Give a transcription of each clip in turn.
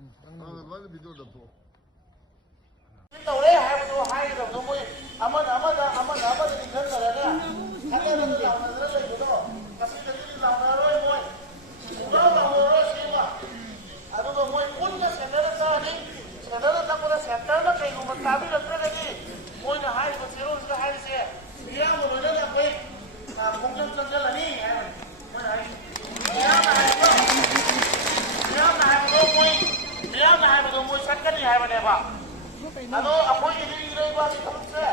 ꯑꯗꯨꯃꯥꯏꯅ ꯚꯤꯗꯤꯑꯣ ꯅꯝꯊꯣꯛꯑꯣ ꯇꯧꯔꯦ ꯍꯥꯏꯕꯗꯣ ꯍꯥꯏꯒꯗꯕꯗꯣ ꯃꯣꯏ ꯑꯃꯗꯤ ꯈꯟꯅꯔꯒ ꯈꯟꯅꯔꯒ ꯂꯥꯎꯅꯗꯅ ꯂꯩꯕꯗꯣ ꯉꯁꯤꯗꯒꯤ ꯂꯥꯎꯅꯔꯣꯏ ꯃꯣꯏ ꯂꯥꯎꯅꯔꯣꯏ ꯁꯤꯃ ꯑꯗꯨꯒ ꯃꯣꯏ ꯄꯨꯟꯅ ꯁꯦꯟꯇꯔꯗ ꯆꯠꯂꯅꯤ ꯁꯦꯟꯇꯔꯗ ꯆꯠꯄꯗ ꯁꯦꯟꯇꯔꯅ ꯀꯩꯒꯨꯝꯕ ꯇꯥꯕꯤꯔꯛꯇ꯭ꯔꯒꯗꯤ ꯃꯣꯏꯅ ꯍꯥꯏꯔꯤꯕ ꯆꯦꯔꯣꯜꯁꯤꯗ ꯍꯥꯏꯔꯤꯁꯦ ꯃꯤꯌꯥꯝꯒ ꯂꯣꯏꯅꯅ ꯑꯩꯈꯣꯏ ꯈꯣꯡꯖꯪ ꯆꯪꯁꯤꯜꯂꯅꯤ ꯍꯥꯏꯕꯅꯤ ꯃꯣꯏꯅ ꯍꯥꯏꯔꯤꯁꯦ ꯃꯤꯌꯥꯝꯅ ꯍꯥꯏꯕꯗꯣ ꯃꯣꯏ ꯆꯠꯀꯅꯤ ꯍꯥꯏꯕꯅꯦꯕ ꯑꯗꯣ ꯑꯩꯈꯣꯏꯒꯤꯗꯤ ꯏꯔꯩꯕꯥꯛꯀꯤ ꯊꯕꯛꯁꯦ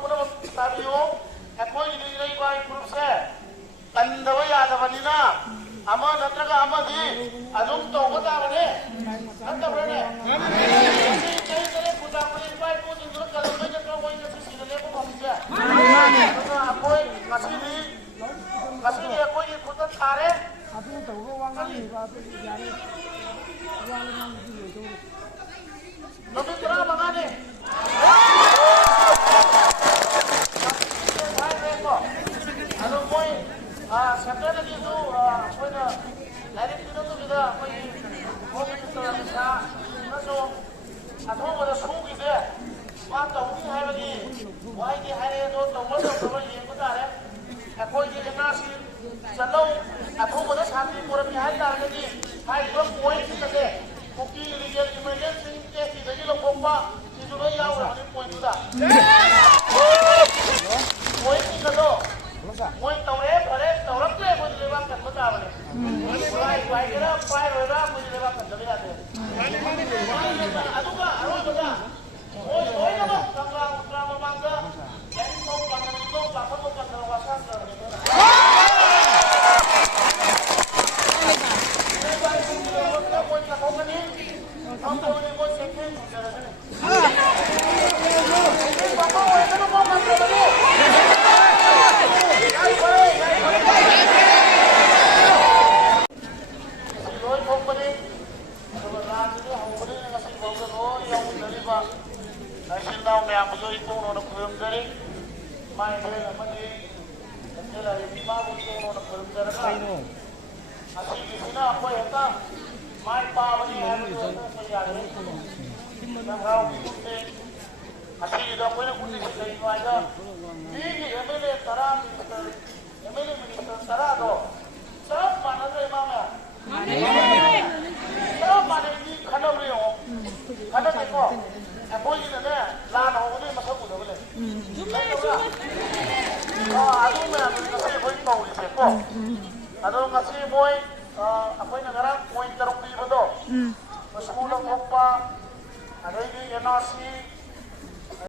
ꯄꯨꯝꯅꯃꯛ ꯇꯥꯕꯤꯌꯣ ꯑꯩꯈꯣꯏꯒꯤꯗꯤ ꯏꯔꯩꯕꯥꯛꯀꯤ ꯐꯨꯔꯨꯞꯁꯦ ꯀꯟꯗꯕ ꯌꯥꯗꯕꯅꯤꯅ ꯑꯃ ꯅꯠꯇ꯭ꯔꯒ ꯑꯃꯗꯤ ꯑꯗꯨꯝ ꯇꯧꯕ ꯇꯥꯕꯅꯦ ꯅꯠꯇꯕ꯭ꯔꯅꯦ ꯆꯍꯤ ꯇꯔꯦꯠ ꯈꯨꯟꯇꯥꯛꯄꯗ ꯏꯄꯥ ꯏꯄꯨꯁꯤꯡꯗꯨꯅ ꯀꯜꯂꯝꯕꯩ ꯅꯠꯇ꯭ꯔꯒ ꯃꯣꯏ ꯉꯁꯤ ꯁꯤꯗ ꯂꯦꯞꯄ ꯐꯪꯉꯤꯁꯦ ꯑꯗꯨꯅ ꯑꯩꯈꯣꯏ ꯉꯁꯤꯗꯤ ꯑꯩꯈꯣꯏꯒꯤ ꯈꯨꯠꯇ ꯊꯥꯔꯦ ꯑꯗꯨ ꯇꯧꯔꯒ ꯋꯥ ꯉꯥꯡꯉꯤꯕ ꯑꯗꯨꯗꯤ ꯌꯥꯔꯦ ꯋꯥ ꯉꯥꯡꯕꯗꯤ ꯂꯣꯏꯗꯧꯔꯦ ꯅꯨꯃꯤꯠ 15ꯅꯤ ꯑꯗꯣ ꯃꯣꯏ ꯁꯦꯟꯇꯔꯗꯒꯤꯁꯨ ꯑꯩꯈꯣꯏꯅ ꯂꯥꯏꯔꯤꯛ ꯄꯤꯔꯛꯇꯕꯤꯗ ꯑꯩꯈꯣꯏꯒꯤ ꯍꯣꯝ ꯃꯤꯅꯤꯁꯇꯔ ꯑꯃꯤꯠ ꯁꯥꯍꯅꯁꯨ ꯑꯊꯨꯕꯗ ꯁꯨꯒꯤꯁꯦ ꯃꯥ ꯇꯧꯅꯤ ꯍꯥꯏꯕꯒꯤ ꯋꯥꯍꯩꯗꯤ ꯍꯥꯏꯔꯛꯑꯦ ꯑꯗꯣ ꯇꯧꯕ ꯇꯧꯗꯕ ꯌꯦꯡꯕ ꯇꯥꯔꯦ ꯑꯩꯈꯣꯏꯒꯤ ꯂꯩꯉꯥꯛꯁꯤ ꯆꯠꯂꯧ ꯑꯊꯨꯕꯗ ꯁꯥꯟꯇꯤ ꯄꯨꯔꯛꯀꯦ ꯍꯥꯏ ꯇꯥꯔꯒꯗꯤ ꯍꯥꯏꯔꯤꯕ ꯄꯣꯏꯟꯠꯁꯤꯡ ꯑꯁꯦ ꯀꯨꯀꯤ ꯂꯤꯒꯦꯜ ꯏꯃꯔꯖꯦꯟꯁꯤ ꯀꯦꯁꯇꯤꯗꯒꯤ ꯂꯧꯊꯣꯛꯄ ꯁꯤꯁꯨ ꯂꯣꯏ ꯌꯥꯎꯈ꯭ꯔꯕꯅꯤ ꯄꯣꯏꯟꯠꯇꯨꯗ ꯄꯣꯏꯟꯠꯁꯤꯡ ꯑꯗꯣ ꯃꯣꯏ ꯇꯧꯔꯦ ꯐꯔꯦ ꯇꯧꯔꯛꯇ꯭ꯔꯦ ꯑꯩꯈꯣꯏꯗꯤ ꯂꯩꯕꯥꯛ ꯀꯟꯕ ꯇꯥꯕꯅꯤ ꯄꯥꯏꯒꯦꯔꯥ ꯄꯥꯏꯔꯣꯏꯔꯥ ꯑꯩꯈꯣꯏꯗꯤ ꯂꯩꯕꯥꯛ ꯀꯟꯗꯕ ꯌꯥꯗꯦ ꯑꯗꯨꯒ ꯑꯔꯣꯏꯕꯗ ꯃꯣꯏ ꯂꯣꯏꯅꯃꯛ ꯀꯪꯂꯥ ꯃꯃꯥꯡꯗ ꯌꯥꯏꯔꯤꯄꯣꯛ ꯄꯥꯡꯒꯜꯄꯣꯛ ꯄꯥꯈꯪꯕ ꯀꯟꯗꯕ ꯋꯥꯁꯥꯡꯈ꯭ꯔꯕꯅꯤ ꯃꯣꯏ ꯆꯠꯊꯣꯛꯀꯅꯤ ꯉꯝꯗꯕꯅꯤ ꯃꯣꯏ ꯆꯦꯛꯁꯤꯟ ꯊꯝꯖꯔꯒꯅꯤ lối không có đi rồi ra cái hậu có đi là sinh hoạt cái lối ông tới đi vào đấy xin đau mèo mà tôi cũng nó phường tới đi mai đây là mất đi đây là đi ba bốn cô nó phường tới đó à thì cái nào quay hết ta mai ba bốn đi hai mươi bây giờ đấy đang rau cũng đi à thì đó quay nó cũng đi xây ngoài đó đi thì em mới lên tara em mới lên mình tara rồi sắp mà nó rơi mà mẹ sắp mà này đi khăn đâu đi hả khăn đâu có em coi như này nè la nó có đi mà không được cái này đúng là mình sẽ với tàu thì sẽ có đó là cái môi apa yang negara point teruk di betul, sekolah apa, ada di NRC